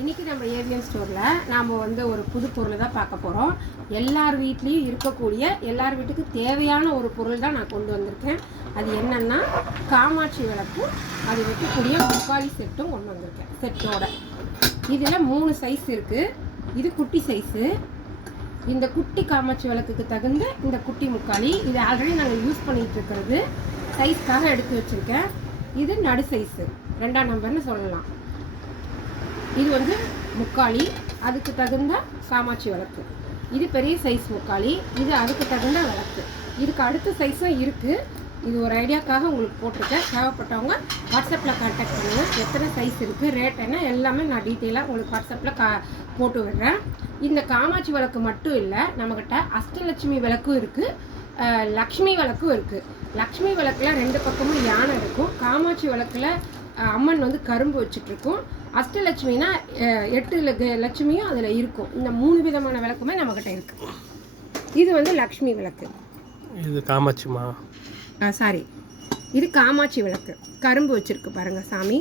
இன்றைக்கி நம்ம ஏவிஎம் ஸ்டோரில் நாம் வந்து ஒரு புது பொருளை தான் பார்க்க போகிறோம். எல்லார் வீட்லேயும் இருக்கக்கூடிய எல்லார் வீட்டுக்கு தேவையான ஒரு பொருள் தான் நான் கொண்டு வந்திருக்கேன். அது என்னென்னா காமாட்சி விளக்கும் அது வைக்கக்கூடிய முக்காலி செட்டும் கொண்டு வந்திருக்கேன் செட்டோட. இதில் 3 சைஸ் இருக்குது. இது குட்டி சைஸு. இந்த குட்டி காமாட்சி விளக்குக்கு தகுந்த இந்த குட்டி முக்காலி இது ஆல்ரெடி நாங்கள் யூஸ் பண்ணிகிட்டு இருக்கிறது. சைஸ்க்காக எடுத்து வச்சுருக்கேன். இது நடு சைஸு 2ஆம் நம்பர்னு சொல்லலாம். இது வந்து முக்காலி, அதுக்கு தகுந்த காமாட்சி விளக்கு. இது பெரிய சைஸ் முக்காலி, இது அதுக்கு தகுந்த விளக்கு. இதுக்கு அடுத்த சைஸும் இருக்குது. இது ஒரு ஐடியாக்காக உங்களுக்கு போட்டிருக்கேன். தேவைப்பட்டவங்க வாட்ஸ்அப்பில் கான்டாக்ட் பண்ணுங்கள். எத்தனை சைஸ் இருக்குது, ரேட் என்ன, எல்லாமே நான் டீட்டெயிலாக உங்களுக்கு வாட்ஸ்அப்பில் போட்டு விடுறேன். இந்த காமாட்சி விளக்கு மட்டும் இல்லை, நம்மக்கிட்ட அஷ்டலட்சுமி விளக்கும் இருக்குது, லக்ஷ்மி விளக்கும் இருக்குது. லக்ஷ்மி விளக்கில் 2 பக்கமும் யானை இருக்கும். காமாட்சி விளக்கில் அம்மன் வந்து கரும்பு வச்சுட்ருக்கும். அஷ்டலட்சுமினா 8 லட்சுமியும் அதில் இருக்கும். இந்த 3 விதமான விளக்குமே நம்மக்கிட்ட இருக்குது. இது வந்து லக்ஷ்மி விளக்கு. இது காமாட்சிமா சாரி, இது காமாட்சி விளக்கு. கரும்பு வச்சுருக்கு பாருங்கள் சாமி.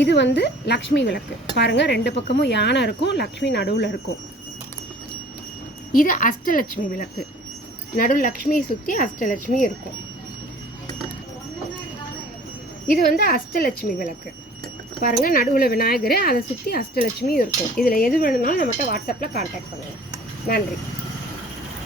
இது வந்து லக்ஷ்மி விளக்கு. பாருங்கள் 2 பக்கமும் யானை இருக்கும், லக்ஷ்மி நடுவில் இருக்கும். இது அஷ்டலட்சுமி விளக்கு. நடு லக்ஷ்மியை சுற்றி அஷ்டலட்சுமி இருக்கும். இது வந்து அஷ்டலட்சுமி விளக்கு. பாருங்கள் நடுவில் விநாயகர், அதை சுற்றி அஷ்டலட்சுமியும் இருக்கும். இதில் எது வேணும்னாலும் நம்மகிட்ட வாட்ஸ்அப்பில் கான்டாக்ட் பண்ணுங்கள். நன்றி.